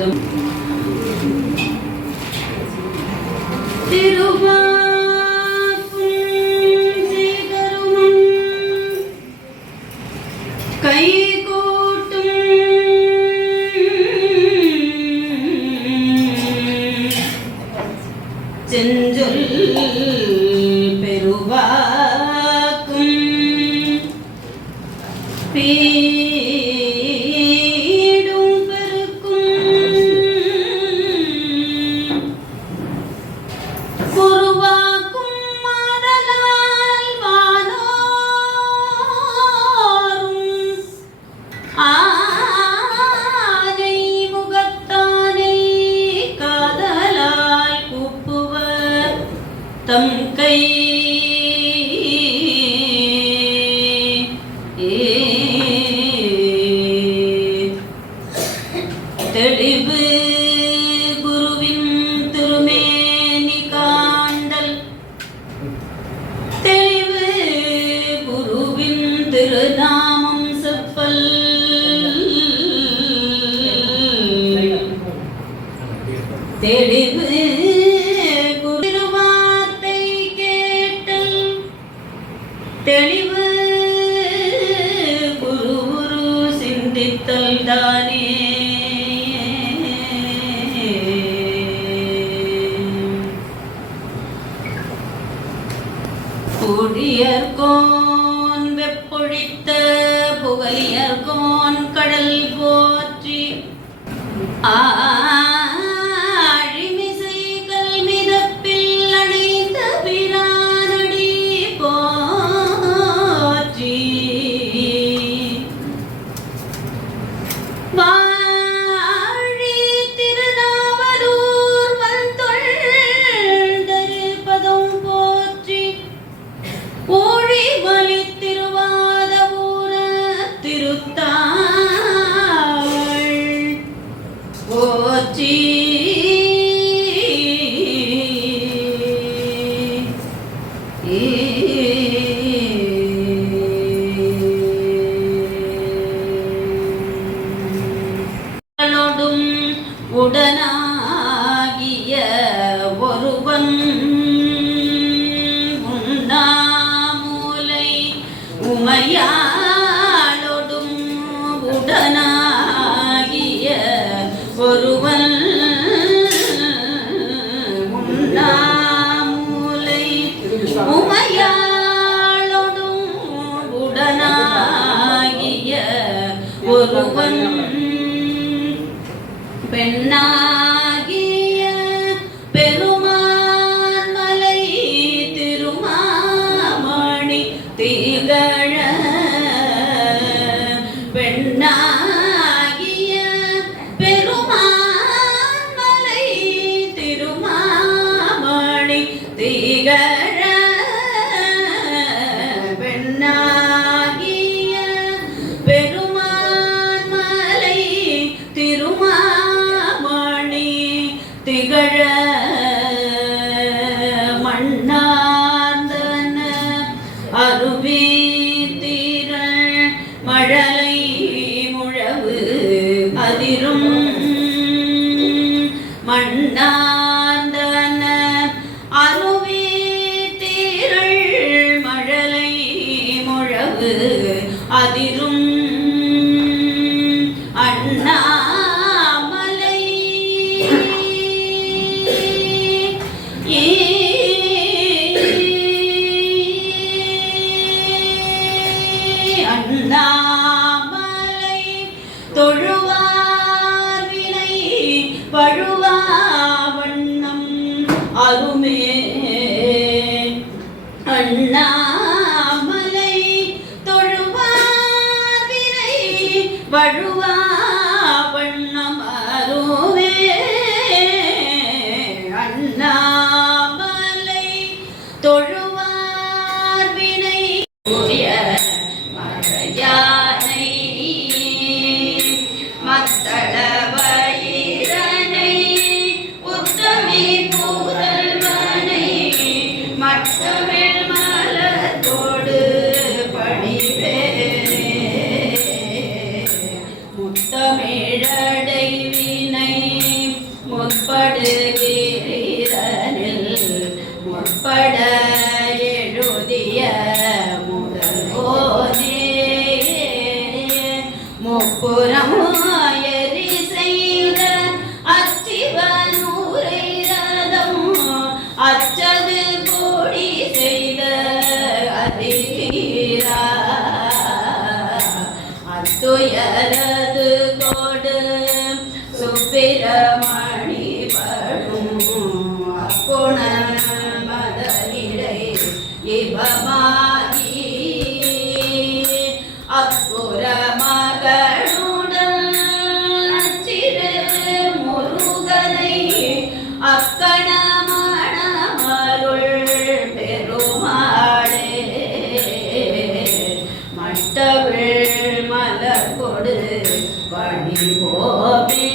கொஞ்சம் திருவா கை கூட்டும் செஞ்சொல் பெருவாக்கும் பீடும் பெருக்கும் குருவாக்கும் மாதலால் வானோரும் ஆனை முகத்தானை காதலால் கூப்புவர் தம் கை தெளிவு குருவின் திருமேனி காண்டல் தெளிவு குருவின் திருநாமம் செப்பல் தெளிவு திருவார்த்தை கேட்டல் தெளிவு குரு குரு சிந்தித்தல் தானே புடியர்கோன் வெப்பொழித்த புகலியர்கோன் கடல் போற்றி ஆழிமிசை கல்மிதப்பில் அணைந்த பிரானடி போற்றி வாழி திருநாவலூர் வந்தொழ்தரு பதம் போற்றி ஓழி வலி திருவாத ஊர திருத்தாள் போற்றி உடனாகிய ஒருவன் உண்ணாமூலை உமையாளொடும் உடனாகிய ஒருவன் உண்ணாமூலை உமையாளொடும் உடனாகிய ஒருவன் பெண்ணாகிய பெருமான் மலை திருமாமணி திகழ பெண்ணாகிய பெருமான் மலை திருமாமணி திகழ பெண்ணாகிய பெருமான் மலை திருமாமணி திகழ மண்ணார்ந்தன அருவி திரள் மழலை முழவு அதிரும் மண்ணார்ந்தன அருவி திரள் மழலை முழவு அதிரும் அண்ணாமலை அண்ணாமலை தொழுவார் வினை பழுவா வண்ணம் அருமே அண்ணாமலை தொழுவார் வினை வழுவா வண்ணம் அருமே அண்ணாமலை தொழுவார் வினை மறையானை மத்தள வயிரனை உத்தமி கூறல்வனை மட்டமிழ் மலத்தோடு பணிவே முத்தமிழடை வினை முப்புறமாயரி செய்த அச்சிவனூரை ரதம் அச்சது கூடி செய்த அதிரா அத்துயரது கோடு சுப்பிரமணி படும் அப்புண மதனிடை இவமாகி அப்புற மகனுடன் சிறு முருகனை அக்கணமணமருள் பெருமாளே மட்டவிழ் மலர் கொடு பணிவோமே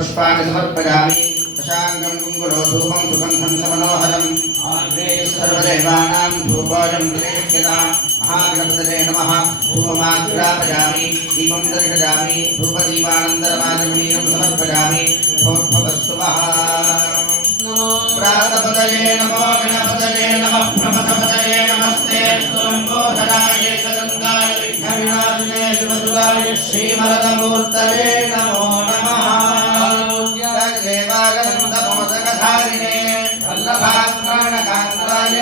पुष्पाणि समर्पयामि शशाङ्कं कुङ्कुरो धूपं सुगन्धं समनोहरं सर्वदेवानां धूपोऽयं प्रदीप्यतां महागणपतये नमः धूपमाग्रापयामि दीपं दर्शयामि धूपदीपानन्तरमाजमीनं समर्पयामि भोत्भवस्तुवः प्रातपतये नमो गणपतये नमः प्रमथपतये नमस्ते स्तुलम्बोधराय एकदन्ताय विघ्नविनाशिने शिवसुराय श्रीवरदमूर्तये नमो नमः देवागन्धमोदकधारिणे वल्लभात्मानकान्ताय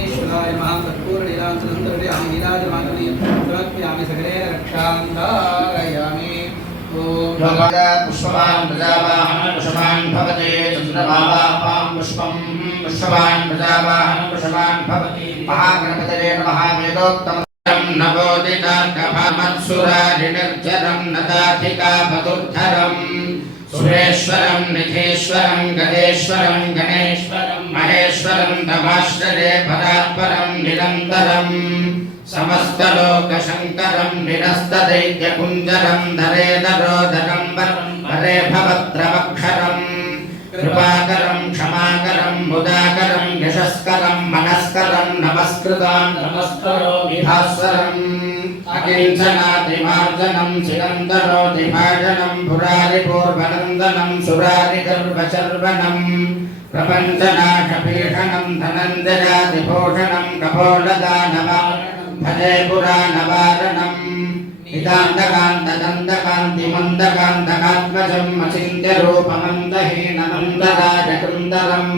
ईश्वराय महासत्पूर्णिरांसनन्दर्यामि नीराजमाननीय समर्पयामि सकले रक्षां धारयामि पुष्पवान् प्रजावाहनं पुष्पवान् भवते चन्द्रमावापां पुष्पं पुष्पवान् प्रजावाहनं पुष्पवान् भवति महागणपतये नमः वेदोक्तमं नवोदिताकमत्सुरारिनिर्जरं नदाधिकापदुर्धरं सुरेश्वरं निधीश्वरं गणेश्वरं गणेश्वरं महेश्वरं तमाश्रये परात्परं निरन्तरं समस्तलोकशङ्करं निरस्तदैत्यकुञ्जरं धरेदरोदरं वरे भवत्रमक्षरं कृपाकरं क्षमाकरं मुदाकरं यशस्करं मनस्करं नमस्कृतं नमस्करोमि भास्वरम् अकिञ्चनातिमार्जनं चिरन्तरोति भाजनं पुरारिपूर्वनन्दनं सुरारिगर्भशर्वणं प्रपञ्चनाशभीषणं धनञ्जयातिभूषणं कपोलदानवारणं भजे पुराणवारणम् निदान्तकान्तदन्तकान्तिमन्दकान्तकात्मजम् अचिन्त्यरूपमन्दहीनमन्दराजकृन्दरम्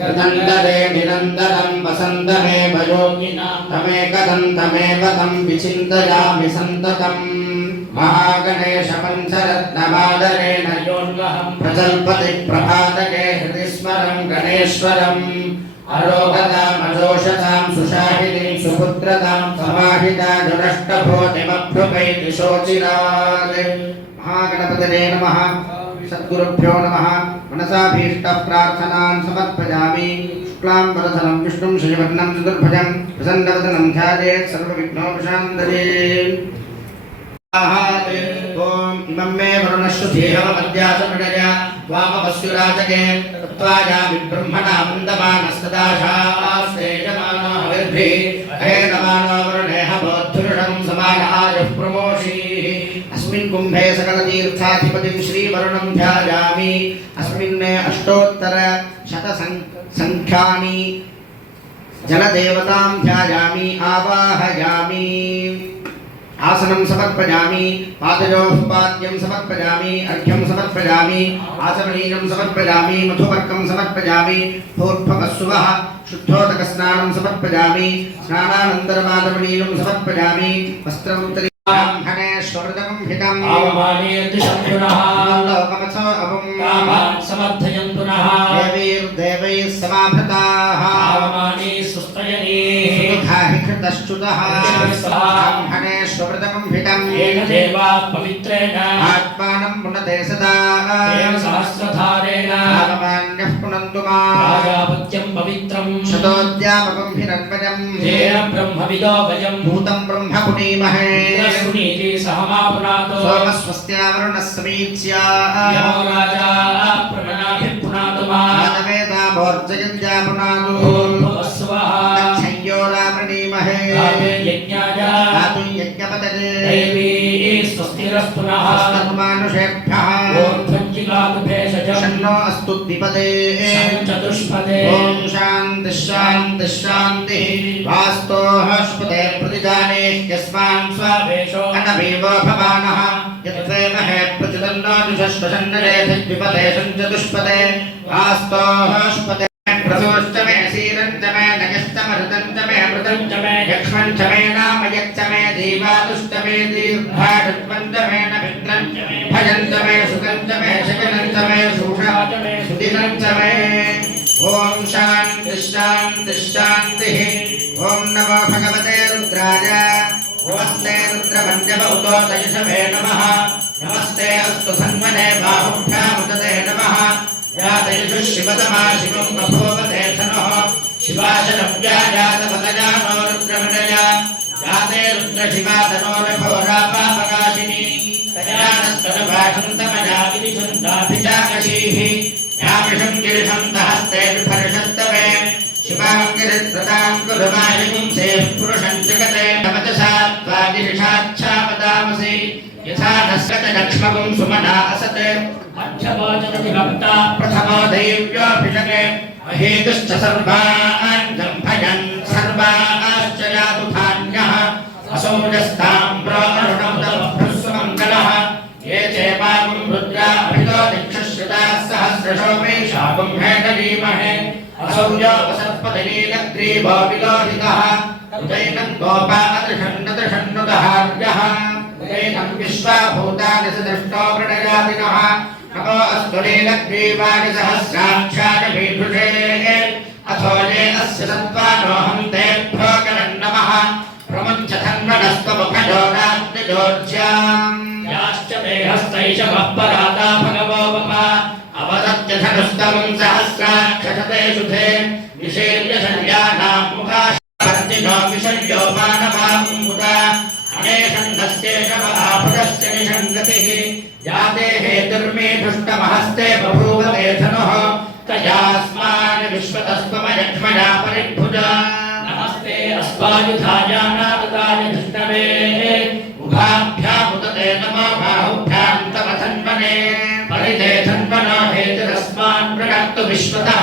कृदन्तरे निरन्तरं वसन्तमेव योगिनां तमेकदन्तमेव तं विचिन्तयामि सन्ततम् महागणेशपञ्चरत्नमादरेण योन्वहं प्रजल्पति प्रभातके हृदि स्मरं गणेश्वरम् अरोगतामजोषतां सुशाहिनीं सुपुत्रतां समाहिता जुनष्टभोतिमभ्युपैति शोचिरात् महागणपतये नमः सद्गुरुभ्यो नमः मनसाभीष्टः प्रार्थनान् समर्पयामि शुक्लाम्बरधरं विष्णुं शशिवर्णं चतुर्भुजं प्रसन्नवदनं ध्यायेत् सर्वविघ्नोपशान्तये ओम इमं मे वरुणश्रुतिहवमद्यासमृडय वामपस्युराजके तत्त्वायामि ब्रह्मणा वन्दमानस्तदाशास्तेजमानो हविर्भिः अहेनमानो वरुणेह बोद्धुषं समान आयुः प्रमोषीः अस्मिन् कुम्भे सकलतीर्थाधिपतिं श्रीवरुणं ध्यायामि अस्मिन् अष्टोत्तर शतसङ्ख्यानि जलदेवतां ध्यायामि आवाहयामि आसनं समर्पयामि पादयोः पाद्यं समर्पयामि अर्घ्यं समर्पयामि आचमनीयं समर्पयामि मधुपर्कं समर्पयामि भूर्भुवस्सुवः शुद्धोदकस्नानं समर्पयामि स्नानानन्तरमाचमनीयं समर्पयामि वस्त्रमुत्तरीयं ब्राह्मणेश्वरदं हितम् आवमानयन्तिशम्भुनः लोकमथो अवं कामान् समर्थयन्तु नः देवैर्देवैः समाभृताः आवमाने सुस्तयने सुखाहि कृतश्च्युतः ब्राह्मणेश्वरदं हितम् येन देवाः पवित्रेण आत्मानं पुनते सदा येन सहस्रधारेण आवमान्यः पुनन्तु माम् प्राजापत्यं पवित्रं शतोद्यामपं हिरण्मयम् येन ब्रह्मविदो वयं भूतं ब्रह्म पुनीमहे सुनीति सहमापुनातो सोमस्वस्त्यावरुणः समीच्या यमो राजा प्रमनाभिः पुनातु मा वेदामोर्जयन्त्या पुनातु भूर्भुवस्सुवः अच्छय्यो रामणीमहे यज्ञाय धातुं यज्ञपतये दैवी स्वस्तिरस्तु नः मानुषेभ्यः ॐ भेषजं शन्नो अस्तु द्विपदे चतुष्पदे ॐ शान्तिः शान्तिः शान्तिः वास्तोऽस्पदे प्रतिदाने यस्मान् स्वावेशो अनमेवो भवानः यत्त्वेमहे प्रतिदन्नो जुषस्वशन्नरेधिद्विपदे सञ्चतुष्पदे वास्तोऽस्पदे प्रसोश्च मे सीरञ्च मे नयश्च मरुतञ्च मे मृतञ्च मे यक्ष्मञ्च मे नाम यच्च मे दीवातुश्च मे दीर्घाषत्वञ्च मे नभिन्द्रञ्च मे भजञ्च मे सुतञ्च मे शकनञ्च मे शूषाच मे सुदिनञ्च मे ॐ शान्तिः शान्तिः शान्तिः ॐ नमो भगवते रुद्राय नमस्ते रुद्रमञ्जबहुतोदयशवे नमः नमस्ते अस्तु धन्वने बाहुभ्यामुदते नमः या तेषु शिवतमा शिवं बभूवते धनुः शिवाशरव्याजातपदजानो रुद्रमृडया जाते रुद्रशिवा तनोरघोरापापकाशिनी तयानस्तनुभाषन्तमया गिरिशन्ताभिचाकशीः यामिषं गिरिशन्तहस्ते विफर्षस्तवे शिवां गिरित्रतां कुरुमायुं सेः पुरुषं जगते नवतसा त्वादिशाच्छापदामसि यथा नस्कतलक्ष्मगुं सुमना असत् मध्यवाचनविभक्ता प्रथमो दैव्योऽभिषके महेतुश्च सर्वान् जम्भयन् सर्वाश्च यातुधान्यः असौजस्ताम्रो अरुणमुदभ्रुस्वमङ्गलः ये चेवागुं रुद्राभितो दिक्षश्रिताः सहस्रशो मे शाकुं हेटलीमहे असौजो वसत्पतिनीलग्रीवो विलोहितः उदैनं गोपा अदृषन्नदृषन्नुदहार्यः उदैनं विश्वाभूतानि सदृष्टो प्रणयादिनः नमो अस्तु नीलग्रीवाय सहस्राक्षाय भीषुषे अथो ये अस्य सत्त्वानोऽहं तेभ्यो करन्नमः प्रमुञ्चधन्वनस्त्वमुखजोरात्मजोर्ज्याम् याश्च ते हस्तैषवः पराता भगवो वप अवदत्य धनुस्तमं सहस्राक्षते शुधे निषेव्य शल्यानां मुखाशपर्तिनो विषय्यो मानवामुदा अनेषण्डस्येषवलाभुरस्य निषङ्गतिः जाते हेतुर्मेधुष्टमहस्ते बभूव ते धनुः तयास्मान् विश्वतस्त्वमयक्ष्मया परिभुजा नमस्ते अस्मायुधायानादताय धृष्णवे विश्वतः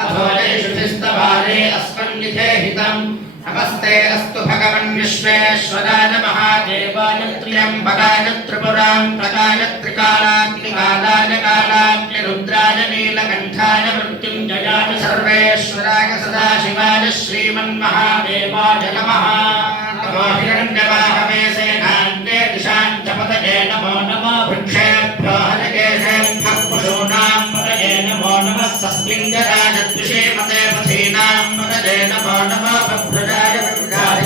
अथो जयशुधिस्तवारे अस्मन्निधे हितम् नमस्ते अस्तु भगवन् विश्वेश्वराय महादेवाय त्र्यम्बकाय त्रिपुरान्तकाय त्रिकालाग्निकालाय कालाग्निरुद्राय नीलकण्ठाय मृत्युञ्जयाय सर्वेश्वराय सदाशिवाय श्रीमन्महादेवाय नमः नमो हिरण्यवाहवे सेनान्ते दिशाञ्च पतये नमो नमः वृक्षेभ्यो हरिकेशेभ्यः पशूनां पतये नमो नमः सस्मिञ्जराय द्विषेमते पथीनां पतये नमो नमः बभ्रजाय विग्रहाय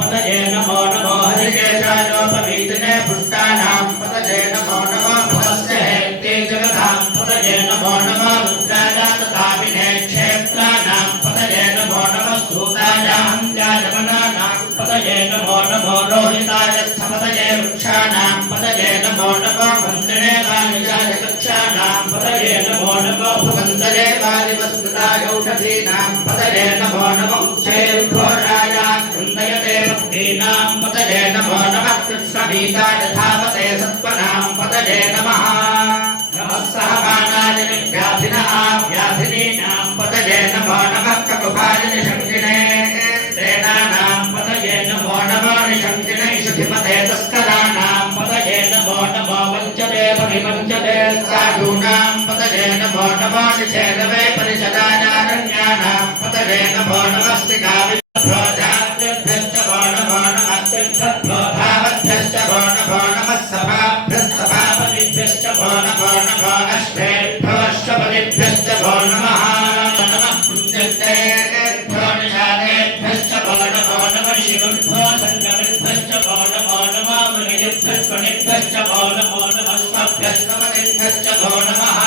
पतये नमो नमो हरिकेशायोपवीतने पुष्टानां पतये नमो नमो भवस्य हेत्ते जगतां पतये नमो नमो रुद्राय तथाभिने क्षेत्राणां पतये नमो नमः सूताय हन्त्याय वनानां पतये नमो नमो रोहिताय स्थपतये वृक्षाणां पतये नमो नमो वन्दिने वाणिजाय कक्षाणां पतये नमो नमो भुवन्तरे वारिवस्कृताय औषधीनां पतये नमो नमो उच्चैर्घोषाय कृन्दयते भक्तीनां पतये नमो नमः कृष्णभीताय धावते सत्त्वनां पतये नमः नमः सहमानाय व्याधिन व्याधिनीनां पतये नमो नमः ककुभाय निशङ्किने सेनानां पतये नमो नमो निशङ्किने सुखिमते तस्कराणां पतये नमो नमो वञ्चते परिवञ्चते साधूनां पतये नमो नमो निषेधवे परिषदानारण्यानां पतये नमो नमस्तिकाविभ्योजाभ्यश्च वो नमो नमस्तिभ्यो धावभ्यश्च वो नमो नमः सभाभ्यश्च सभापतिभ्यश्च वो नमो नमो अश्वेभ्योऽश्वपतिभ्यश्च वो नमः नमः पुण्यस्तेभ्यो निषादेभ्यश्च वो नमो नमः शिवभ्यो सङ्गमेभ्यश्च वो नमो नमः मृगेभ्यश्च वो नमो नमः स्वभ्यश्वपतिभ्यश्च वो नमः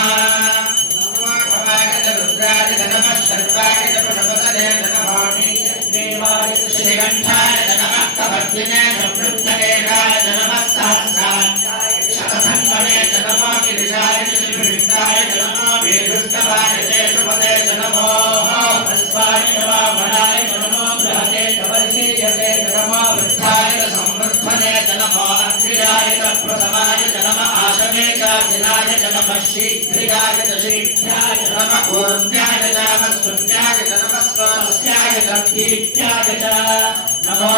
नमो भवाय रुद्राय नमः सर्वाय पशुपतये नमो देवाय श्रीकण्ठाय नमः कवर्धिने नमृतकेशाय नमः सहस्राय शतसङ्गणे नमो गिरिशाय श्रीविष्टाय नमो वेदुष्टवाय शुभते नमो तस्वाय नमो वराय नमो बृहते कवर्षीयते नमो वृद्धाय संवर्धने नमो अग्रियाय प्रसवाय नमः आशवे च दिनाय नमः शीघ्रियाय शीघ्राय नमः ऊर्ध्याय नमः शून्याय नमः स्वस्याय दीप्त्याय च नमो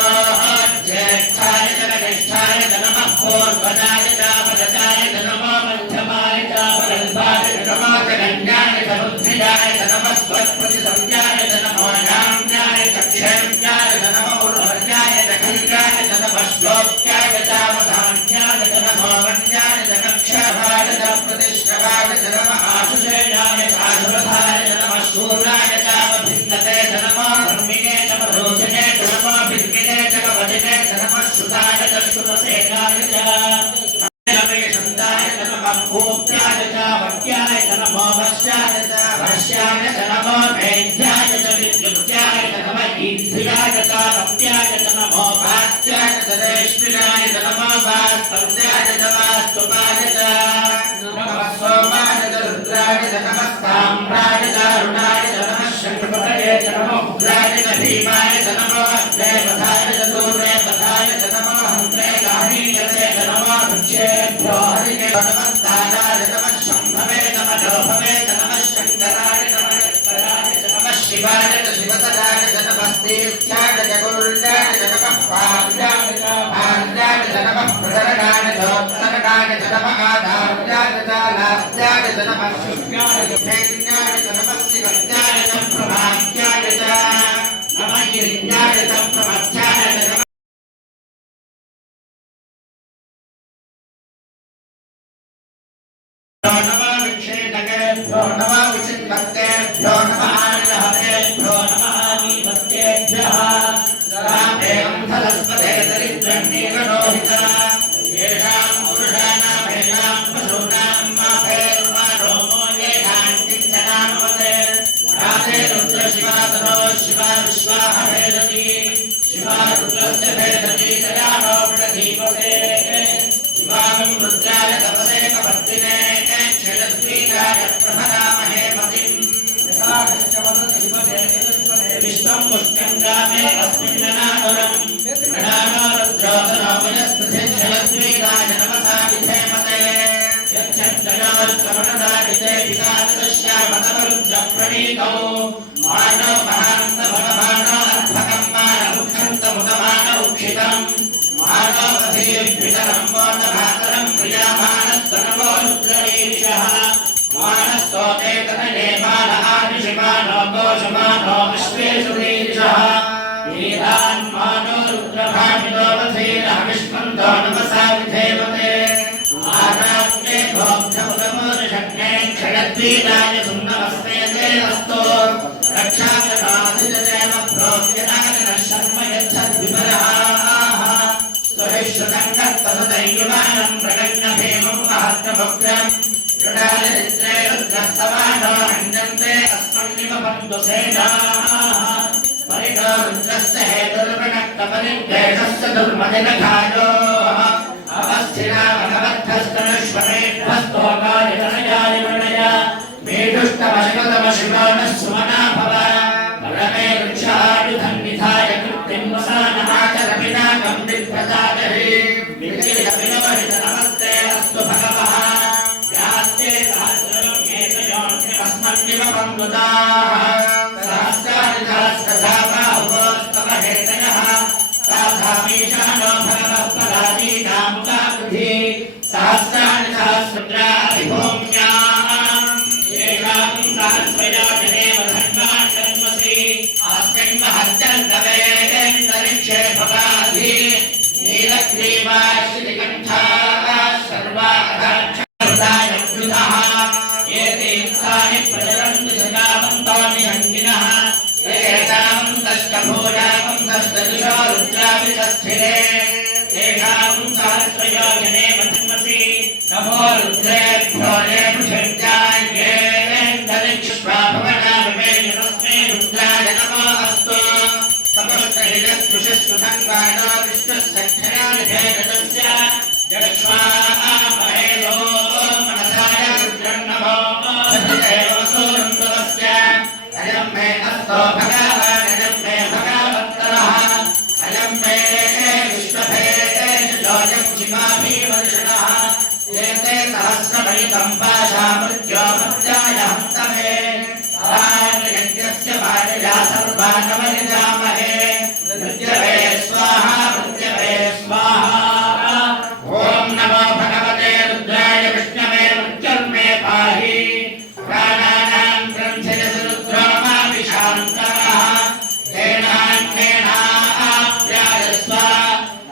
ज्येष्ठाय कनिष्ठाय नमः पूर्वजाय च पदचाय नमो मध्यमाय च पदल्पाय नमो जगन्याय च बुद्धियाय नमः स्वत्प्रतिसंज्ञाय नमो नाम्याय चक्षेम्याय नमो उर्वर्याय खल्याय नमः श्लोक्याय च वधान्याय नमो वन्याय कक्षाय च प्रतिष्ठवाय नमः आशुषेयाय चाशुरथाय नमः शूराय च भिन्नते नमो धर्मिणे च रोचने नमो भिन्निने च वदिने नमः श्रुताय च श्रुतसेनाय च नमेशन्ताय नमः भूत्याय च वक्याय नमो वश्याय च वश्याय नमो मेध्याय च विद्युत्याय नमः ईध्याय च भक्त्याय नमो भात्याय च रेश्मिनाय नमो वास्तव्याय च वास्तुपाय च नमः सोमाय च रुद्राय नमः ताम्राय च अरुणाय नमः शङ्खपतये नमो उग्राय च भीमाय नमो देवताय च दूर्वेपथाय नमो हन्त्रे गाहीयसे नमो वृक्षेभ्यो हरिके नमः ताराय नमः शम्भवे नमः लोभवे नमः शङ्कराय नमः नमः शिवाय च शिवतराय नमः तीर्थ्याय च गुरुल्याय नमः पार्याय च नमः प्रधरणाय चोत्तरणाय नमः आधार्याय च लाभ्याय नमः शुभ्याय च भेन्याय नमः शिवत्याय च प्रभात्याय च नमः गिरिण्याय च प्रमथ्याय नमः नमः विक्षेदकेभ्यो नमः विचिन्वक्तेभ्यो नमः आनिलहतेभ्यो नमः आनीपत्येभ्यः रामेयं फलस्पते दरिद्रं नीललोहिता येषां पुरुषाणामेषां पशूनां माभेरुमारोमो येषां किञ्चनामवते राधे रुद्रशिवातनो शिवा विश्वाहभेदति शिवा रुद्रस्य भेदति दयानो विडधीपते शिवां रुद्राय तपसे कवर्तिने क्षेत्रद्वीराय प्रभरामहे मतिम् यथा विश्वं पुष्टं ग्रामे अस्मिन्ननादुरम् प्रणानो रुद्रोदनो वनस्पतिं क्षेत्रद्वीराय नमसा विधेमते यच्छन्तयोस्तमनदादिते पितास्तस्यामतमरुद्रप्रणीतौ मानो महान्तमनमानो अर्भकम् मानमुक्षन्तमुदमानौक्षितम् मानोपधीर्वितरम् मोदमातरम् प्रियामानस्तनवो रुद्ररीरिषः मानस्तोते तनये मान आदिशिमानो गोषमानो अश्वेषु रीरिषः वीरान् मानो रुद्रभामिनो वधीरः विष्णुन्दो नमसा विधेवते आराप्ये भोक्तमुदमोदशग्ने क्षयद्वीराय सुन्नमस्ते ते अस्तु रक्षाकराधिजदेव प्रोक्यदानः शर्म यच्छद्विपरः स्वहिश्रुतं कर्तसदैर्यमानं प्रगण्यभीमं महत्तमग्रम् कृडालित्रे रुद्रस्तवानो हन्यन्ते अस्मन्निव बन्धुसेनाः परिणो रुद्रस्य हेतुर्वणक्तपरिद्वेषस्य दुर्मदिनघायोः अवस्थिरामनवद्धस्तनुष्वमेभ्यस्तोकादितनयाय मेढुष्टमशिवतमशिवो नः सुमना भव परमे वृक्षायुधं निधाय कृत्तिं वसानमाचरविनाकं विप्रदादहि विकिरविनवहितनमस्ते अस्तु भगवः व्यास्ते सहस्रं एतयोऽस्मन्निव बन्धुताः सहस्राणि बाहुवोस्तव हेतयः तासामीशानो भगवः पराजीनामुकाकृधि सहस्राणि सहस्रद्राभिभूम्याम् येषां सहस्रयोजनेव धन्वान् जन्मसि अस्मिन् महच्चन्द्रवेदेन्दरिक्षे भवाधि नीलग्रीवाश्रिकण्ठाः सर्वाधाक्षाय कृतः ये तीर्थानि प्रचरन्तु सदावन्तानि हङ्गिनः एतावन्तष्टभूयावन्तष्टदिशो रुद्राभिषस्थिरे तेषां सहस्रयोजने वधन्मसि नमो रुद्रेभ्यो ये पृषज्जायेन्दरिक्ष्वा भवनाभिमेयतस्मै रुद्राय नमो अस्तु समस्तहिरस्पृशस्तु संवादो विष्णुसख्यानिभेदतस्य जगत्स्वामहेदो मनसाय रुद्रं नमो देवसोऽनन्दवस्य अयं मे अस्तो भगवान् अयं मे भगवत्तरः अयं मे विश्वभेदोऽयं शिवाभिवर्षणः एते सहस्रभयितं पाशामृत्यो मृत्याय हन्तमे यज्ञस्य वाजया सर्वानवनिजामहे मृत्यवे स्वाहा मृत्यवे स्वाहा ॐ नमो भगवते रुद्राय विष्णवे मृत्युर्मे पाहि प्राणानां ग्रन्थिरसि रुद्रो माविशान्तरः तेनान्येनाप्यायस्व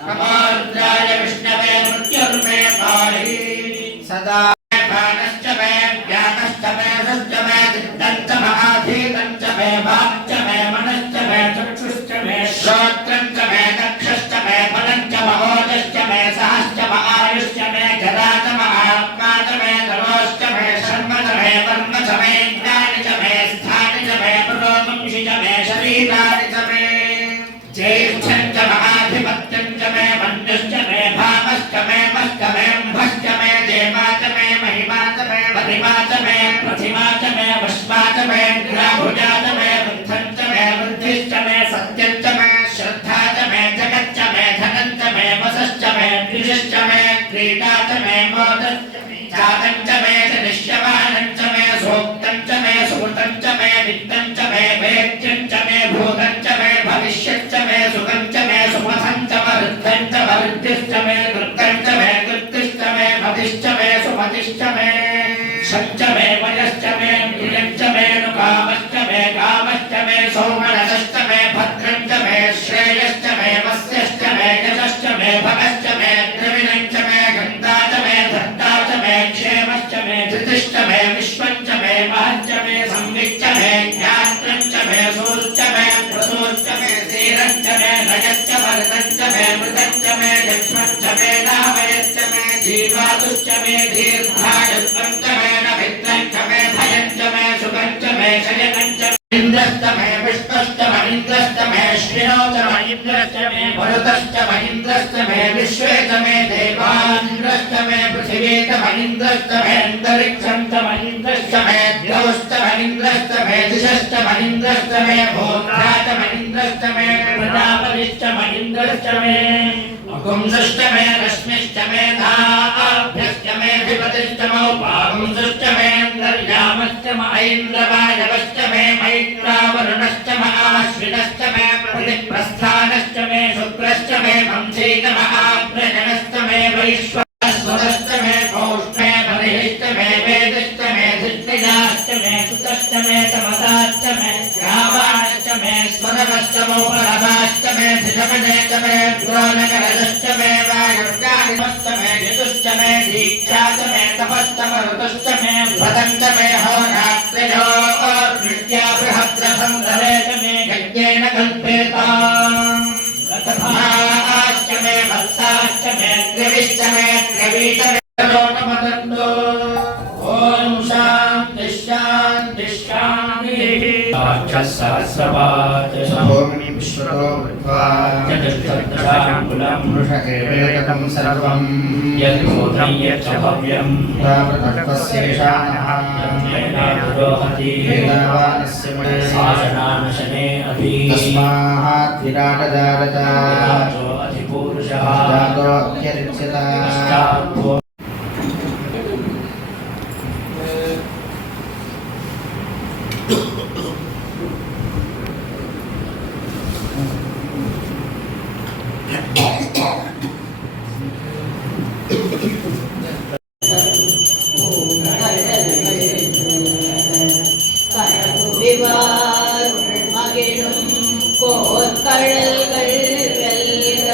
नमो रुद्राय विष्णवे मृत्युर्मे पाहि सदा प्राणश्च मे ज्ञानश्च मे सश्च मे चित्तञ्च महाधीतञ्च मे वाक्च मे मनश्च मे चक्षुश्च मे श्रोत्रञ्च मे चक्षुश्च मे फलञ्च महोजश्च मे सहश्च आयुश्च मे जरा च आत्मा च मे तनोश्च मे शर्म च मे वर्म च मे ज्ञानि च मे स्थानि च मे पुरोवंशि च मे शरीराणि च मे ज्येष्ठं च महाधिपत्यं च मे मन्युश्च मे भामश्च मे मश्च मे म्भश्च मे देवा च मे महिमा च मे प्रतिमा च मे प्रतिमा च मे वश्मा च मे ग्राभुजा च मे वृद्धं च मे वृद्धिश्च मे सत्यं च मे श्रद्धा च मे जगच्च मे धनं च मे वसश्च मे द्विजश्च मे क्रीडा च मे मोदश्च मे जातं च मे जनिष्यमानं च मे सोक्तं च मे सुकृतं च मे वित्तं च मे वेद्यं च मे भूतं च मे भविष्यच्च मे सुखं च मे सुमथं च वृद्धं च वृद्धिश्च मे वृद्धं च मे कृत्तिश्च मे मतिश्च मे सुमतिश्च मे शञ्च मे वयश्च मे प्रियञ्च मे नुकामश्च मे कामश्च मे सौमनसश्च मे भद्रं च मे श्रेयश्च मे वस्यश्च मे यशश्च मे भगश्च मे द्रविणञ्च मे गन्धा च मे धत्ता च मे क्षेमश्च मे धृतिश्च मे विश्वञ्च मे महच्च मे संविच्च मे ज्ञात्रञ्च मे सूश्च मे प्रसूश्च मे सीरञ्च मे नयश्च भरतञ्च मे मृतञ्च मे यक्ष्मञ्च मे नामयश्च मे जीवातुश्च मे दीर्घायुत्वञ्च मे नभित्रञ्च मे भयञ्च मे सुखञ्च मे शयनञ्च इन्द्रश्च मे विष्णुश्च महीन्द्रश्च मे श्रियो च महीन्द्रश्च मे मरुतश्च महीन्द्रश्च मे विश्वे च मे देवान्द्रश्च मे पृथिवी च महीन्द्रश्च मे अन्तरिक्षं च महीन्द्रश्च मे द्यौश्च महीन्द्रश्च मे दिशश्च इंद्रश्च महीन्द्रश्च मे भूत्रा च महीन्द्रश्च मे प्रजापतिश्च महीन्द्रश्च मे अकुंसश्च मे रश्मिश्च मे धाभ्यश्च मे धिपतिश्च मौपाकुंसश्च मे इन्द्रयामश्च महेन्द्रवायवश्च मे मैत्रावरुणश्च महाश्विनश्च मे प्रतिप्रस्थानश्च मे शुक्रश्च मे वंशीत महाप्रजनश्च मे वैश्वरश्च मे पौष्णे बलिश्च मे वेदश्च मे धिष्ठिजाश्च मे सुतश्च मे तमसाश्च मे रावाश्च मे स्वरवश्च मोपरवाश्च मे धिषमनेश्च मे द्रोणकरश्च मे वायुर्गाणिमश्च मे ऋतुश्च मे दीक्षा च मे तपश्च मरुतश्च मे भदञ्च मे होरात्रियोर्वृष्ट्या बृहद्रसंधरे च मे यज्ञेन कल्पेताम् तथाश्च मे वत्साश्च मे द्रविश्च मे द्रवीच मे रोणमदन्तो ॐ शान्ति शान्ति शान्तिः सहस्रपात् भूमि विश्वतो भूत्वा चतुष्षट्दशाङ्कुलं पुरुष एवेदकं सर्वं यद्भूतं यच्च भव्यं तावदर्थस्येषानः पुरोहति वेदावानस्य मुने शासनानशने अपि तस्मात् विराटदारता जातो अधिपूरुषः जातो अत्यरिच्यता पश्चात् மகிழும் போர்க்கடல்கள் வெல்க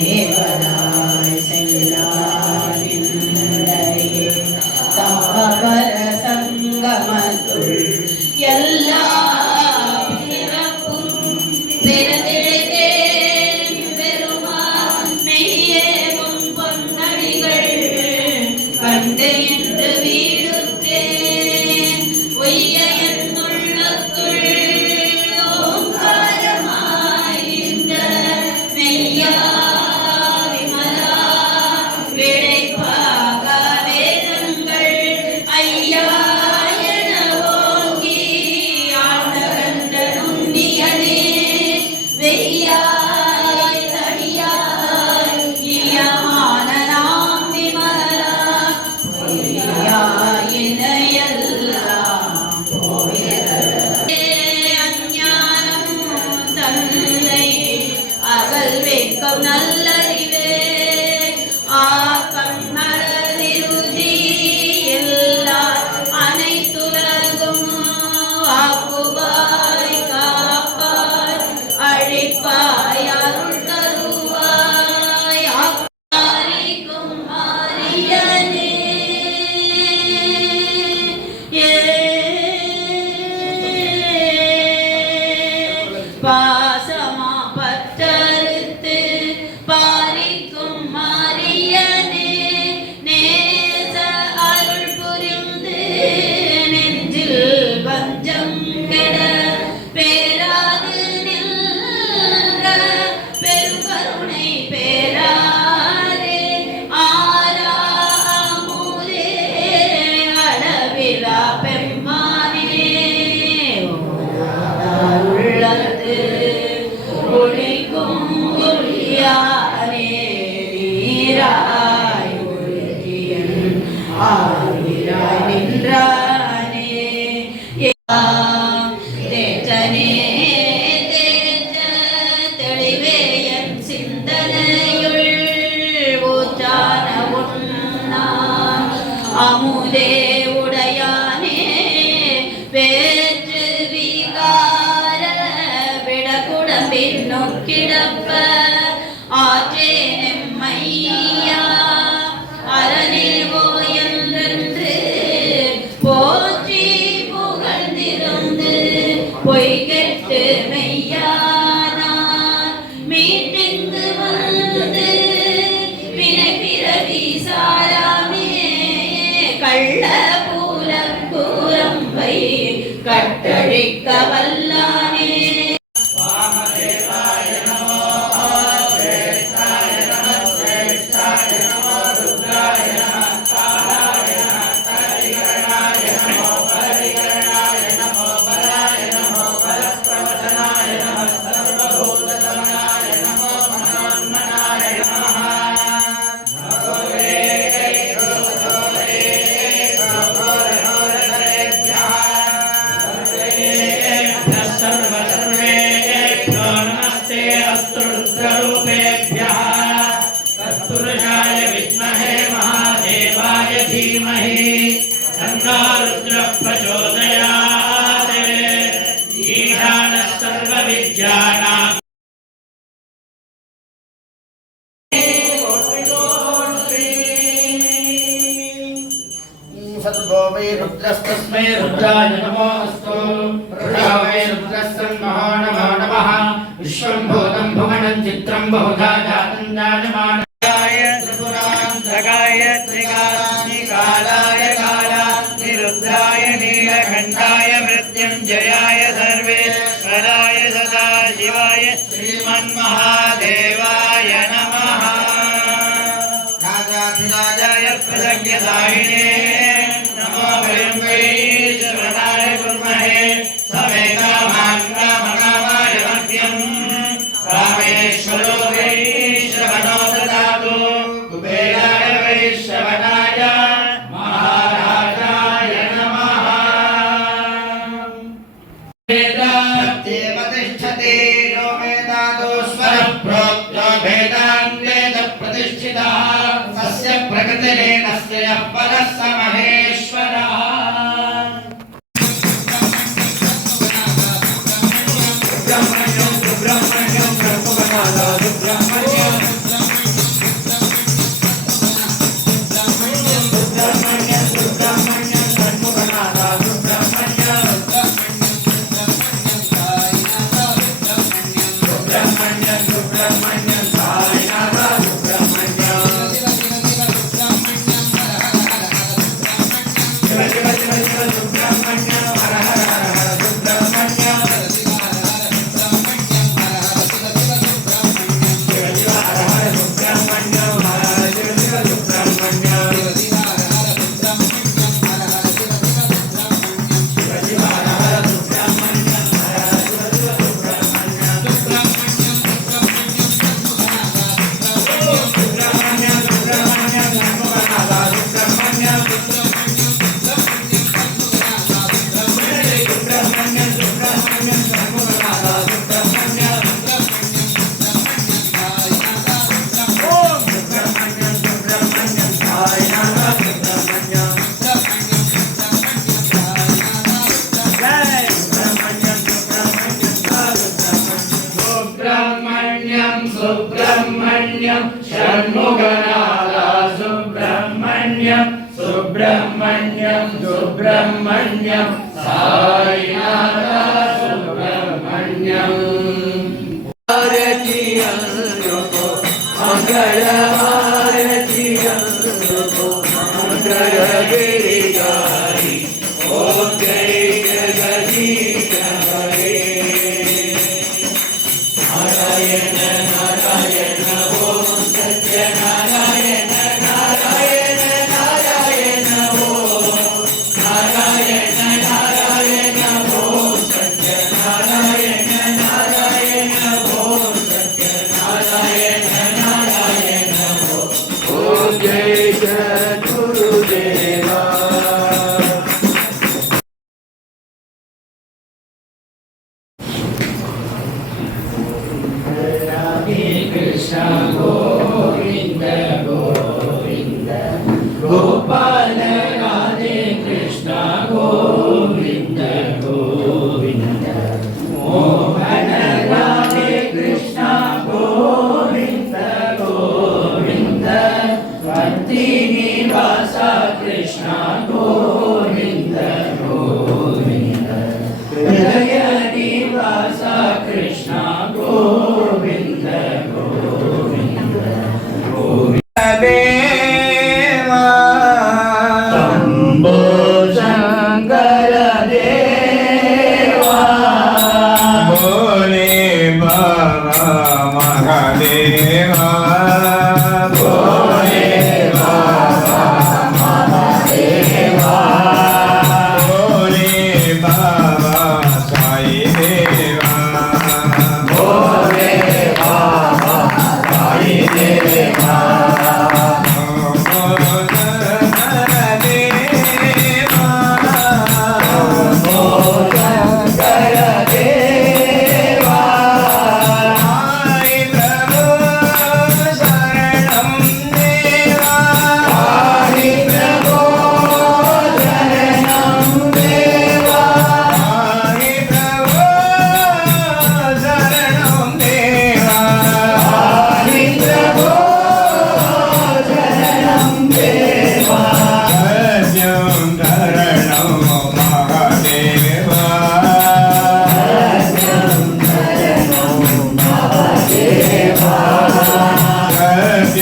தேவராய் செல்லாரின்றையே தாவர சங்கமத்துள் எல்லா பிறப்பும் பிறந்திழைத்தேன் பெருமான் மெய்யே உன் பொன்னடிகள் கண்டு என்று வீடுற்றேன் பொய்ய என்னுள்ளத்துள் ஓங்காரமாய் நின்ற மெய்யா விமலா விடைப்பாக வேதங்கள் ஐயா என ஓங்கி ஆண்டகன்ற நுண்ணியனே வெய்யாய் தடியாய் ஈயமான நாம் விமலா பொய்யாயினையெல்லாம் போயிரே அஞ்ஞானம் தன்னை அகல் வைக்கும் நல்லறிவே ஆக்கம் நலவிருதி எல்லா அனைத்துலகும் ஆக்குவாய் காப்பாய் அழிப்பாய் அருள் தருவாய் ஆக்காரிக்கும் மாரியனே பாசமா பற்றறுத்து பாரிக்கும் மாரியனே நேச அருள் புரிந்து நெஞ்சில் வஞ்சம் கெட பேராது நின்ற பெருங்கருணை பேராரே ஆரா அமுதே அளவிலா பெம்மானே உள்ளது ஒளிக்கும் ஒளியானே நீராய் ஒளியன் ஆவிராய் நின்றானே தேற்றனே தேற்ற தெளிவே என் சிந்தனையுள் ஊற்றான உண்ணா அமுதே உடையானே வேற்று விகார விடகுடம்பின் நோக்கிடப்ப ஆற்றே நெம்மையா அரணேவோ என்றென்று போற்றி புகழ்ந்திருந்து பொய்கெட்டு மெய்யானார் மீட்டிங்கு வந்து வினை பிறவி சாராமே கள்ள பூரம்பை கட்டழிக்க வல்லானே வாமதேவாய நமோ ஸ்ரேஷ்டாய நமோ ஸ்ரேஷ்டாய நமோ ருத்ராய நமோ காலாய நமோ கரிகரணாய நமோ கரிகரணாய तन्नो रुद्रः प्रचोदयात् ईशानः सर्वविद्यानां सर्वो वै रुद्रस्तस्मै रुद्राय नमोऽस्तु रुद्रो वै रुद्रस्सन्महो नमो नमः विश्वं भूतं भुवनं चित्रं बहुधा जातं जायमानाय त्रिपुरान्तकाय त्रिकालाय कालानिरुद्धाय नीलकण्ठाय मृत्युञ्जयाय सर्वेश्वराय सदाशिवाय श्रीमन्महादेवाय नमः राजाधिराजाय प्रसज्ञदायिने नमो वयं वै श्रवणाय कुर्महे समे कामान् कामकामाय मह्यं रामेश्वरो वै श्रवणो ददातु कुबेराय वै श्रवणाय महाराजाय नमः वेदात्येव तिष्ठति यो वेदादो स्वरः प्रोक्तो वेदान् वेद प्रतिष्ठितः तस्य प्रकृतिरेणस्य यः परः स महेश्वरः सुब्रह्मण्यं षण्मुखनादा सुब्रह्मण्यं सुब्रह्मण्यं सुब्रह्मण्यं साईनाथा सुब्रह्मण्यं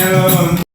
ॐ